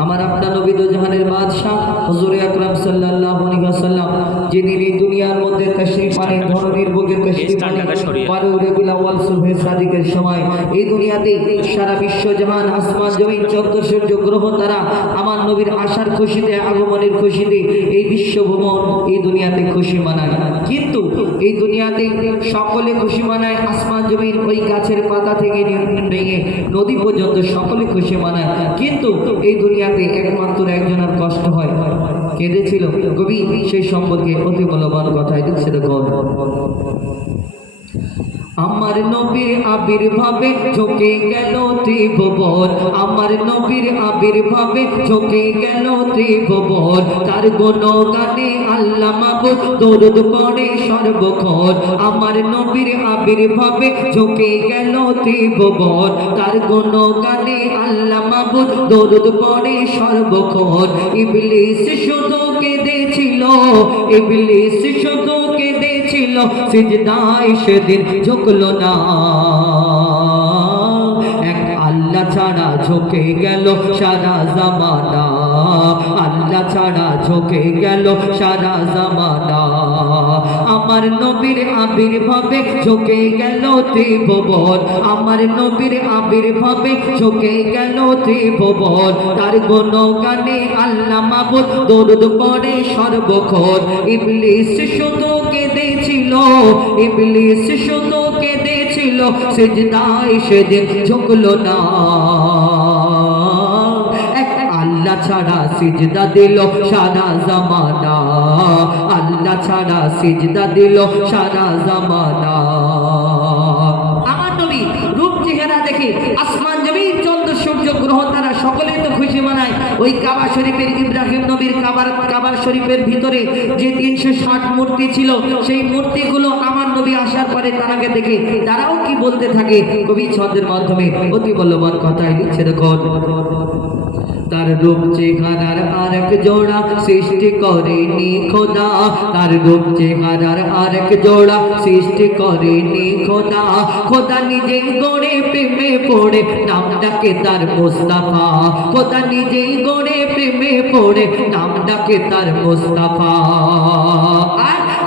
আমার আপনার নবী দো জাহানের বাদশা হুজুর আকরাম সাল্লাল্লাহু আলাইহি ওয়াসাল্লাম যিনি এই দুনিয়ার মধ্যে তাশরীফ আনেন, ধরনীর বুকে তাশরীফ আনেন, 12 রবিউল আউয়াল সুবহে সাদিকের সময় এই দুনিয়াতে সারা বিশ্ব জাহান, আসমান জমিন, চন্দ্র সূর্য গ্রহ তারা আমার নবীর আসার খুশিতে, আগমনের খুশিতে এই বিশ্বভ্রমণ এই দুনিয়াতে খুশি মানায়। কিন্তু এই দুনিয়াতে সকলে খুশি মানায়, আসমান জমিন ওই গাছের পাতা থেকে নিয়ে নদী পর্যন্ত সকলে খুশি মানায়। কিন্তু এই দুনিয়াতে একমাত্র একজনের কষ্ট হয়। কেঁদেছিল কবি সেই সম্পর্কে অতি মূল্যবান কথাই লিখছে। দেখো, আমার নবীর আবির্ভাবে ঝোঁকে গেল ত্রিভুবন, আমার নবীর আবির্ভাবে ঝোঁকে গেল ত্রিভুবন, তার গুণগানে আল্লাহ মাবুদ দরুদ পড়ে সর্বক্ষণ। আমার নবীর আবির্ভাবে ঝোঁকে গেল ত্রিভুবন, তার গুণগানে আল্লাহ মাবুদ দরুদ পড়ে সর্বক্ষণ। ইবলিস শুধু কেঁদেছিল, ইবলিস শুধু কেঁদেছিল, সিজদায় সেদিন ঝুঁকলো না। এক আল্লাহ ছাড়া ঝুঁকে গেল সারা জামানা, আল্লাহ ছাড়া ঝুঁকে গেল সারা জামানা। আমার নবীর আবির্ভাবে ঝুঁকে গেল ত্রিভুবন, আমার নবীর আবির্ভাবে ঝুঁকে গেল ত্রিভুবন, তার গুণগানে আল্লাহ মাবুদ দরুদ পড়ে সর্বক্ষণ। ইবলিস শুধু কেঁদেছিল, ইবলিস শুধু কেঁদেছিল, সিজদায় সেদিন ঝুঁকলো না। এক আল্লাহ ছাড়া সিজদা দিল সারা জামানা, আল্লাহ ছাড়া সিজদা দিল সারা জামানা। আমার নবী রূপ চেহারা দেখে আসমান জমিন চন্দ্র সূর্য গ্রহ তারা সকলেই তো খুশি মানায়। ওই কাবা শরীফের, ইব্রাহিম নবীর কাবা শরীফের ভিতরে যে 360 মূর্তি ছিল, সেই মূর্তিগুলো আমার নবী আসার পরে তারাকে দেখে তারাও কি বলতে থাকে কবি ছন্দের মাধ্যমে অতি মূল্যবান কথাই লিখছে। দেখো, তার রূপ চেহারার আরেক জোড়া সৃষ্টি করেনি খোদা, তার রূপ চেহারার আরেক জোড়া সৃষ্টি করেনি খোদা। খোদা নিজেই গড়ে প্রেমে পড়ে নামটাকে তার মুস্তাফা, খোদা নিজেই গড়ে প্রেমে পড়ে নামটাকে তার মুস্তাফা।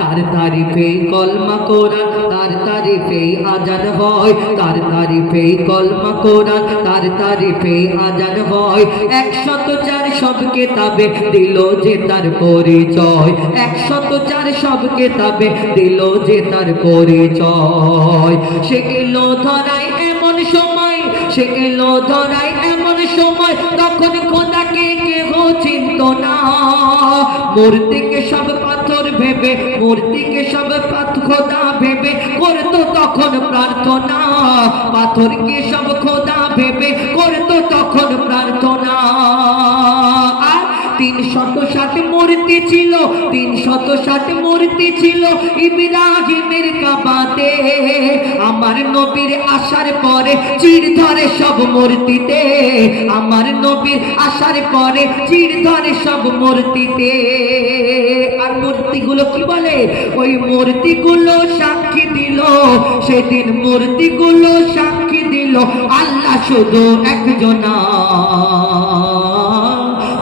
তার তারিফে কলমা কোরআন, তার তারিফে আজান হয়, তার তারিফে কলমা কোরআন, তার তারিফে আজান হয়। 104 সব কেতাবে দিল যে তার পরিচয়, 104 সব কেতাবে দিল যে তার পরিচয়। সে এলো ধরায় এমন সময়, সে এলো ধরায় এমন সময়, তখন খোদাকে কেহ চিনত না। মূর্তিকে সব পাথর ভেবে, মূর্তিকে সব খোদা ভেবে করতো তখন প্রার্থনা, পাথরকে সব খোদা ভেবে করতো তখন প্রার্থনা। 360 মূর্তি ছিল, 360 মূর্তি ছিল ইব্রাহিমের কাবাতে। আমার নবীর আসার পরে চির ধরে সব মূর্তিতে, আমার নবীর আসার পরে চির ধরে সব মূর্তিতে। আর মূর্তিগুলো কি বলে? ওই মূর্তিগুলো সাক্ষী দিল, সেদিন মূর্তিগুলো সাক্ষী দিল আল্লাহ শুধু একজনা।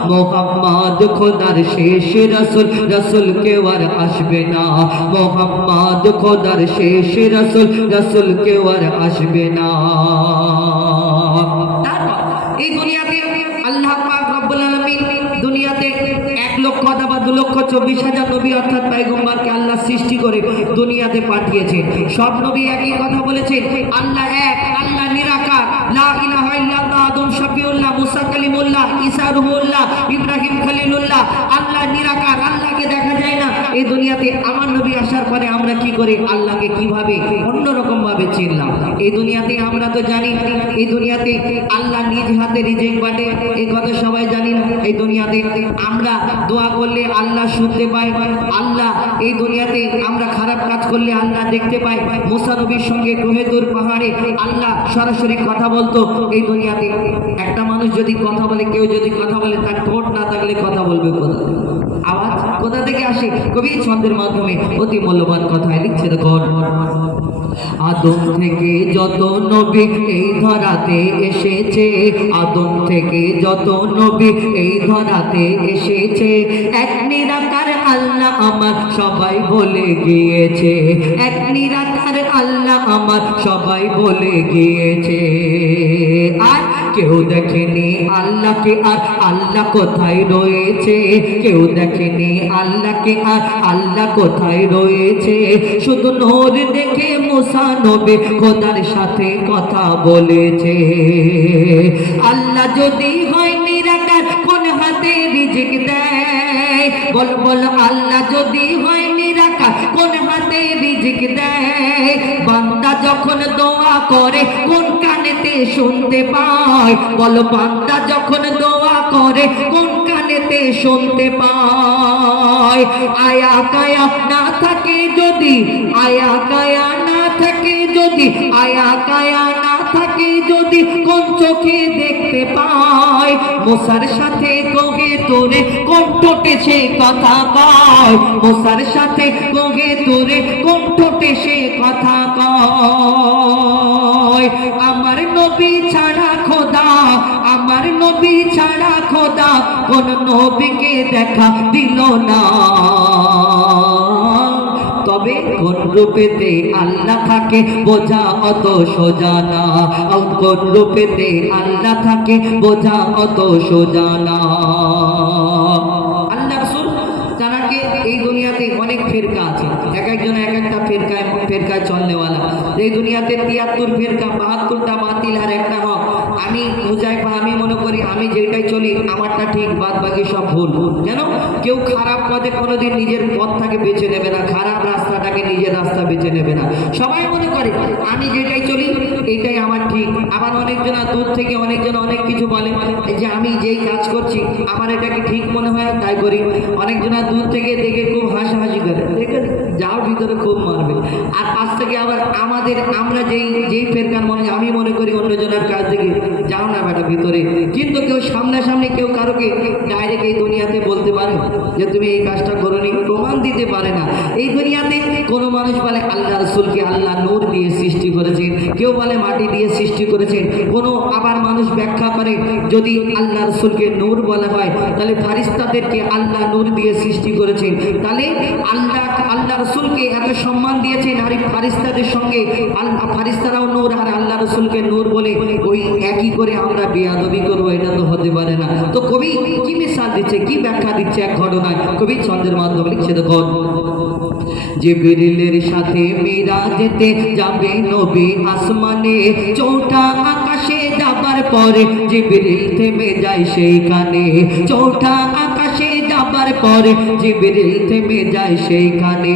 মোহাম্মদ খোদার শেষ রাসূল, রাসূল কেউ আর আসবে না। মোহাম্মদ খোদার শেষ রাসূল, রাসূল কেউ আর আসবে না। এই দুনিয়াতে আল্লাহ পাক রব্বুল আলামিন দুনিয়াতে 1,00,000 বা 2,24,000 নবী অর্থাৎ পয়গম্বরকে আল্লাহ সৃষ্টি করে দুনিয়াতে পাঠিয়েছে। সব নবী একই কথা বলেছে, আল্লাহ এক, আল্লাহ নিরাকার, লা ইলাহা ইল্লাল্লাহ, আদম শফিউল্লাহ, মুসা কালিমুল্লাহ, ঈসা রূহুল্লাহ, ইব্রাহিম খলিলুল্লাহ। আল্লাহ নিরাকার, আল্লাহকে দেখা যায় না। এই দুনিয়াতে আমার নবী আসার পরে আমরা কি করে আল্লাহকে কিভাবে অন্যরকম ভাবে চিনলাম? এই দুনিয়াতে আমরা তো জানি এই দুনিয়াতে আল্লাহ নিজ হাতে রিজিক বাটে, এই কথা সবাই জানি না। এই দুনিয়াতে আমরা দোয়া করলে আল্লাহ শুনতে পাই, আল্লাহ এই দুনিয়াতে আমরা খারাপ কাজ করলে আল্লাহ দেখতে পাই। মুসা নবীর সঙ্গে কোহেতুর পাহাড়ে আল্লাহ সরাসরি কথা বলতো। এই দুনিয়াতে একটা মানুষ যদি কথা বলে, কেউ যদি কথা বলে, তার ঠোঁট না থাকলে কথা বলবে কোথা? আওয়াজ কোথা থেকে আসে? কবি ছন্দের মাধ্যমে অতি মূল্যবান কথায় লিখছে দেখুন, আদম থেকে যত নবী এই ধরাতে এসেছে, আদম থেকে যত নবী এই ধরাতে এসেছে, এক নিরাকার আল্লাহ আমার সবাই বলে গিয়েছে, এক নিরাকার আল্লাহ আমার সবাই বলে গিয়েছে। আর কেউ দেখেনি আল্লাহকে, আর আল্লাহ কোথায় রয়েছে? কেউ দেখেনি আল্লাহকে, আর আল্লাহ কোথায় রয়েছে? শুধু নূর দেখে মুসা নবী খোদার সাথে কথা বলেছে। আল্লাহ যদি হয় নিরাকার, কোন হাতে রিজিক দেয়? বল বল, আল্লাহ যদি হয় নিরাকার, কোন হাতে রিজিক দেয়? বান্দা যখন দোয়া করে, কোন কানেতে শুনতে পায়? বল, বান্দা যখন দোয়া করে, কোন কানেতে শুনতে পায়? আয়া কায়া না থাকে যদি, আয়া কায়া না থাকে যদি, আয়া কায়া না থাকে যদি, কোন চোখে দেখতে পায়? মুসার সাথে কোহে তোরে কোন ঠোঁটে সে কথা কয়? মুসার সাথে কোহে তোরে কোন ঠোঁটে সে কথা কয়? আমার নবী ছাড়া খোদা, আমার নবী ছাড়া খোদা কোন নবীকে দেখা দিল না। তবে কোন রূপেতে আল্লাহ থাকে বোঝা অত সোজা না, কোন রূপেতে আল্লাহ থাকে বোঝা অত সোজা না। আল্লাহ রাসূল জানাকে এই দুনিয়াতে অনেক ফিরকা আছে, এক একজন এক একটা ফিরকায় চলনেওয়ালা। এই দুনিয়াতে 73 ফিরকা, 72টা বাতিল আর একটা হক। আমি হুজাইফা, আমি মনে করি আমি যেটাই চলি আমারটা ঠিক, বাদ বাকি সব ভুল। কেন? কেউ খারাপ পথে কোনোদিন নিজের পথটাকে বেছে নেবে না, খারাপ রাস্তাটাকে নিজের রাস্তা বেছে নেবে না। সবাই মনে করে আমি যেটাই চলি এটাই আমার ঠিক। আবার অনেকজন দূর থেকে অনেকজন অনেক কিছু বলে যে আমি যেই কাজ করছি আমার এটাকে ঠিক মনে হয় তাই করি। অনেকজন দূর থেকে দেখে খুব হাসাহাসি করে, দেখে যাও ভিতরে খুব মারবে। আর পাশ থেকে আবার আমরা যেই ফেরকার আমি মনে করি অন্যজনের কাজ থেকে যাও না বেটা ভিতরে। কিন্তু কেউ সামনাসামনি কেউ কারোকে ডাইরেক্ট এই দুনিয়াতে বলতে পারে যে তুমি এই কাজটা করোনি, প্রমাণ দিতে পারে না। এই দুনিয়াতে কোনো মানুষ বলে আল্লাহ রাসূলকে আল্লাহ নূর দিয়ে সৃষ্টি করেছেন, কেউ বলে মাটি দিয়ে সৃষ্টি করেছেন। কোনো আবার মানুষ ব্যাখ্যা করে যদি আল্লাহ রাসূলকে নূর বলা হয় তাহলে ফারিস্তাদেরকে আল্লাহ নূর দিয়ে সৃষ্টি করেছেন। তাহলে আল্লাহ রাসূলকে এত সম্মান দিয়েছেন, আর ফারিস্তাদের সঙ্গে ফারিস্তারাও নূর আর আল্লাহ রাসূলকে নূর বলে ওই একই করে আমরা বেয়াদবি করবো, এটা তো হতে পারে না। তো কবি কি মিসাল দিচ্ছে, কি ব্যাখ্যা দিচ্ছে এক ঘটনায়, কবি ছন্দের মাধ্যমে লিখছে দেখুন, জিবরিলের সাথে মিরাজেতে যাবে নবী আসমানে, চৌঠা আকাশে যাবার পরে জিবরিল থেমে যায় সেইখানে, চৌঠা আকাশে যাবার আমার পরে জিবরিল থেমে যায় সেইখানে।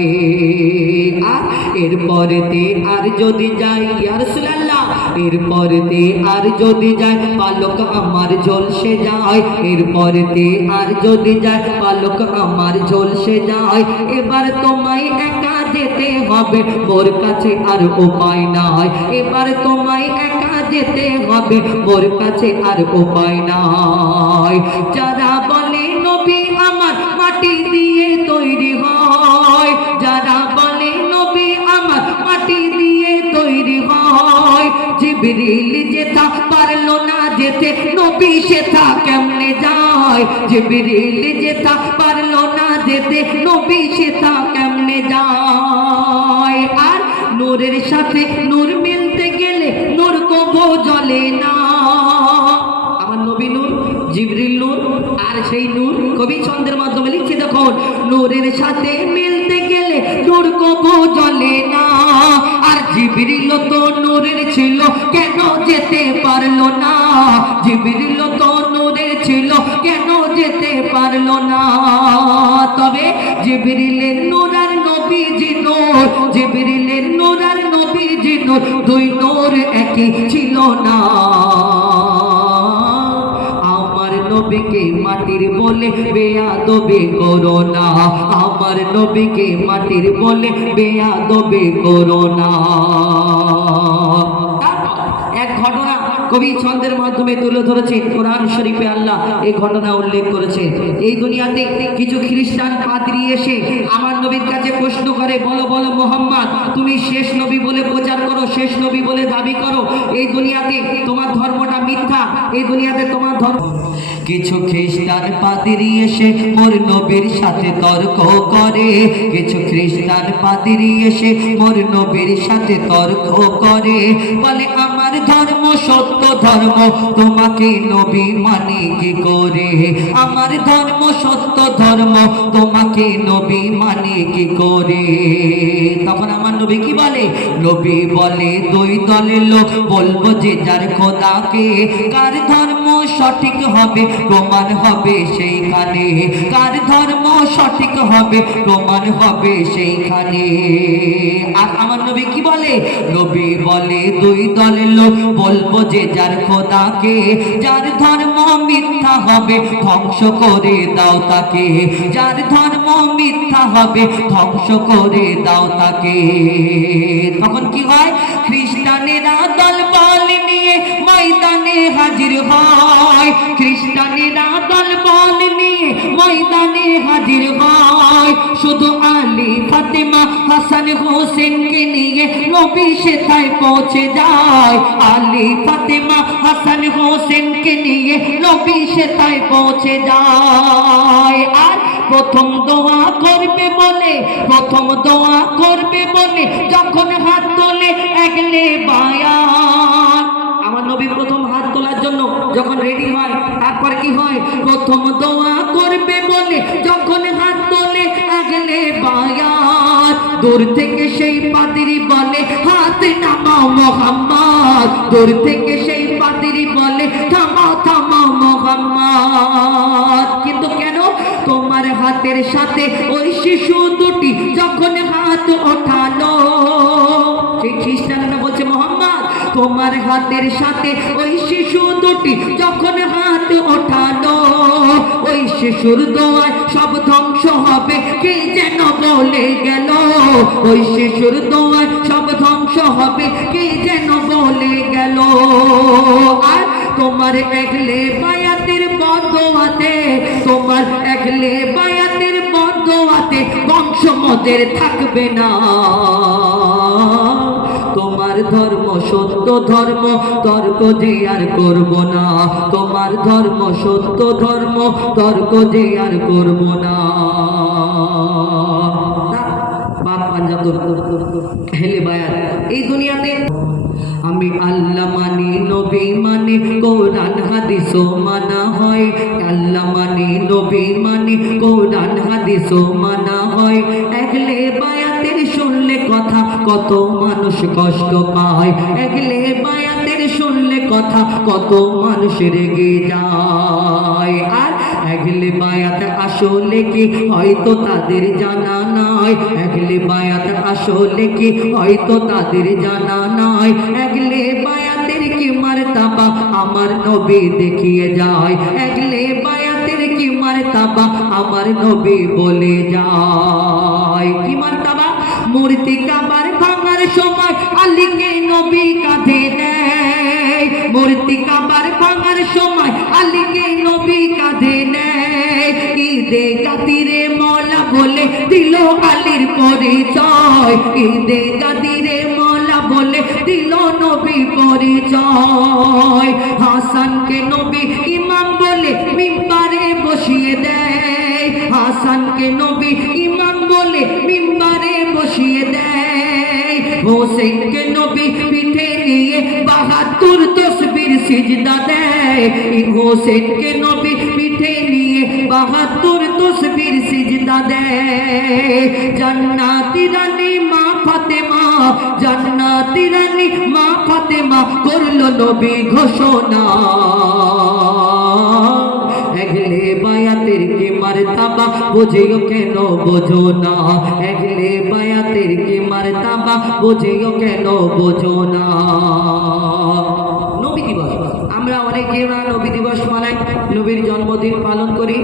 আর এরপরেতে আর যদি যাই ইয়া রাসূলুল্লাহ, এরপরেতে আর যদি যাই পালক আমার ঝলসে যায়, এরপরেতে আর যদি যাই পালক আমার ঝলসে যায়। এবার তোমায় একা যেতে হবে, মোর কাছে আর উপায় নাই। এবার তোমায় একা যেতে হবে, মোর কাছে আর উপায় নাই। যারা বলে নবী আমার মাটি দিয়ে তৈরি হয়, যারা বলে নবী আমার মাটি দিয়ে তৈরি হয়, জিবরিল যেটা পারলো না যেতে নবী সেটা কেমনে যায়, জিবরিল যেটা পারলো না যেতে নবী সেটা কেমনে যায়। আর নূরের সাথে নূর মিলতে গেলে নূর কবু জ্বলে না। আমার নবী নূর, জিবরিল নূর, আর সেই নূর কবি ছন্দের মাধ্যমে লিখছে দেখুন, নূরের সাথে মিলতে গেলে নূর কবু জ্বলে না। আর জিবরিল তো নূরের ছিল, কেন যেতে পারলো না, জিবরিল তো নূরের ছিল, কেন যেতে পারলো না। তবে জিবরিলের নূর আর নবীজি নূর, জিবরিলের নূর আর নবীজি নূর, দুই নূর একই ছিল না। আমার নবীকে মাটির বলে বেয়াদবি করো না, আমার নবীকে মাটির বলে বেয়াদবি করো না। এক ঘটনা কবি ছন্দের মাধ্যমে তুলে ধরেছে, কোরআন শরীফে আল্লাহ এই ঘটনা উল্লেখ করেছে। এই দুনিয়াতে কিছু খ্রিস্টান পাদ্রী এসে আমার নবীর কাছে প্রশ্ন করে, বলো বলো মোহাম্মদ তুমি শেষ নবী বলে প্রচার করো, শেষ নবী বলে দাবি করো, এই দুনিয়াতে তোমার ধর্মটা মিথ্যা, এই দুনিয়াতে তোমার ধর্ম। কিছু খ্রিস্টান পাদ্রী এসে মোর নবীর সাথে তর্ক করে, কিছু খ্রিস্টান পাদ্রী এসে মোর নবীর সাথে তর্ক করে, বলে আমার ধর্ম সত্য ধর্ম, তোমাকে নবী মানে কি করে, আমার ধর্ম সত্য ধর্ম, তোমাকে নবী মানে কি করে। তখন আমার নবী কি বলে, নবী বলে দুই দলের লোক বলবো যে যার খোদাকে, কার ধর্ম সঠিক হবে প্রমাণ হবে সেইখানে, কার ধর্ম সঠিক হবে প্রমাণ হবে সেইখানে। আর আমার নবী কি বলে, নবী বলে দুই দলের লোক বলবো যে যার খোদাকে, যার ধর্ম মিথ্যা হবে ধ্বংস করে দাও তাকে, যার ধর্ম মিথ্যা হবে ধ্বংস করে দাও তাকে। তখন কি হয়, খ্রিস্টানেরা দল বল নিয়ে ময়দানে হাজির হয়, খ্রিস্টানেরা দল বল নিয়ে ময়দানে হাজির হয়, শুধু আলী ফাতেমা হাসান হোসেনকে নিয়ে নবী সেথায় পৌঁছে যায়, আলী ফাতেমা হাসান হোসেনকে নিয়ে নবী সেথায় পৌঁছে যায়। আর প্রথম দোয়া করবে বলে, প্রথম দোয়া করবে বলে যখন হাত তোলে একলে বায়াত, আমার নবী প্রথম হাত তোলার জন্য যখন রেডি হয়, তারপর কি হয়, প্রথম দোয়া করবে বলে যখন হাত তোলে আগলে বায়াত, দূর থেকে সেই পাদ্রী বলে হাত নামাও মোহাম্মদ, দূর থেকে সেই পাদ্রী বলে থামাও থামাও মোহাম্মদ। কিন্তু কেন, তোমার হাতের সাথে ওই শিশু দুটি যখন হাত ওঠালো, সেই খ্রিস্টানরা বলছে মোহাম্মদ তোমার হাতের সাথে ওই শিশু দুটি যখন হাত ওঠালো, ওই শিশুর দোয়ায় সব ধ্বংস হবে কে যেন বলে গেল, ওই শিশুর দোয়ায় সব ধ্বংস হবে কে যেন বলে গেল। আর তোমার একলে বায়াতের বদোয়াতে, তোমার একলে বায়াতের বদোয়াতে বংশ মোদের থাকবে না, তোমার ধর্ম সত্য ধর্ম তর্ক যে আর করব না, তোমার ধর্ম সত্য ধর্ম তর্ক যে আর করব না। বাপ পাঞ্জাতর হেলে বায়াত এই দুনিয়াতে আমি আল্লাহ মানি নবী মানে কোরআন হাদিসও মানা হয়, আল্লাহ মানি নবী মানে কোরআন হাদিসও মানা হয়। একলে বায়াতের শুনলে কথা কত মানুষ কষ্ট পায়, একলে বায়াতের শুনলে কথা কত মানুষ রেগে যায়। আর আহলে বায়াত আসলে কি হয়তো তাদের জানা নাই, আহলে বায়াত আসলে কি হয়তো তাদের জানা নাই। আহলে বায়াতের কি মারতাবা আমার নবী দেখিয়ে যায়, আহলে বায়াতের কি মারতাবা আমার নবী বলে যায়। কি মারতাবা? মূর্তি কাবার ভাঙার সময় আলীকে নবী কাঁধে নেয়, মূর্তি কাবার ভাঙার সময় আলীকে নবী কাঁধে নেয়। ঈদে গাদিরে মওলা বলে দিল আলীর পরিচয়, ঈদে গাদিরে মওলা বলে দিল নবী পরিচয়। হাসানকে নবী ইমাম বলে মিম্বারে বসিয়ে দেয়, হাসানকে নবী ইমাম বলে মিম্বারে বসিয়ে দেয়। হোসেনকে নবী পিঠে নিয়ে 72 তসবির সিজদা দেয়, হোসেনকে নবী পিঠে নিয়ে 72 তসবির সিজদা দেয়। জান্নাতি রানী মা ফাতেমা, জান্নাতি রানী মা ফাতেমা করলো নবী ঘোষণা। আহলে বায়াতের কি মারতাবা বুঝিও কেন বোঝো না, আহলে বায়াতের কি মারতাবা বুঝিও কেন বোঝো না। নবী দিবস আমরা অনেকে নবী দিবস মানাই, নবীর জন্মদিন পালন করি।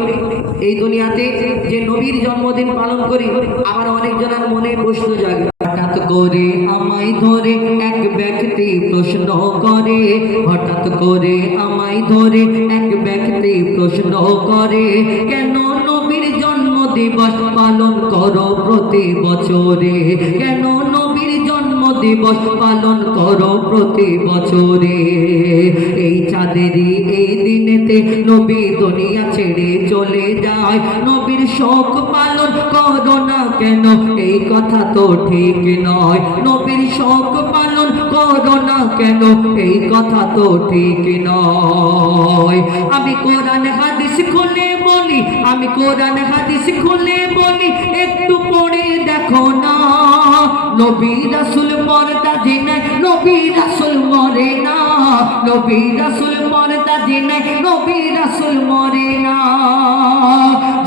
এই দুনিয়াতে যে নবীর জন্মদিন পালন করি, আবার অনেকজনের মনে প্রশ্ন জাগে। হঠাৎ করে আমায় ধরে এক ব্যক্তি প্রশ্ন করে, হঠাৎ করে আমায় ধরে এক ব্যক্তি প্রশ্ন করে, কেন নবীর জন্ম দিবস পালন করো প্রতি বছরে, কেন নবীর জন্ম দিবস পালন করো প্রতি বছরে। এই চাঁদেরই এই দিনেতে নবী দুনিয়া ছেড়ে চলে যায়, নবীর শোক পালন করো না কেন এই কথা তো ঠিক নয়, নবীর শোক পালন করো না কেন এই কথা তো ঠিক নয়। আমি কোরআন হাদিস খুলে বলি, আমি কোরআন হাদিস খুলে বলি, একটু পড়ে দেখো না। নবী রাসূল পর্দা জেনে নবী রাসূল মরে না, নবী রাসূল পর্দা জেনে নবী রাসূল মরে না।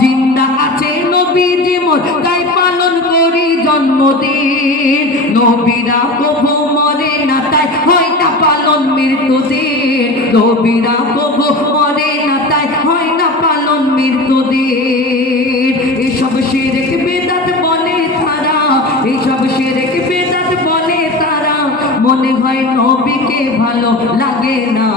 জিন্দা আছে নবী জীবন তাই পালন করি জন্মদিন, নবীরা কবু মরে না তাই হয় না পালন মৃত্যুদিন, নবীরা কবু মরে না তাই হয় না পালন মৃত্যুদিন। এসব শিরক বিদআত বলে তারা, এসব শিরক বিদআত বলে তারা, মনে হয় নবীকে ভালো লাগে না।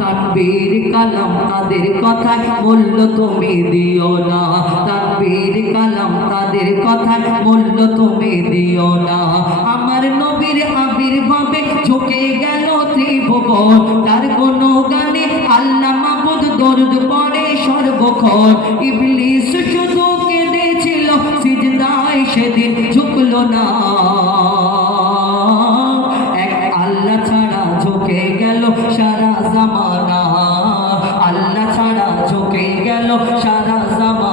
তাকবীর কালাম তাদের কথায় মূল্য তুমি দিও না, তাকবীর কালাম তাদের কথায় মূল্য তুমি দিও না। আমার নবীর আবির্ভাবে ঝুঁকে গেল ত্রিভুবন, তার গুণগানে আল্লাহ মাবুদ দরুদ পড়ে সর্বক্ষণ। ইবলিস শুধু কেঁদেছিল সিজদায় সেদিন ঝুঁকলো না, এক আল্লাহ ছাড়া ঝুঁকে গেল সারা জামানা, আল্লাহ ছাড়া ঝুঁকে গেল সারা জামানা।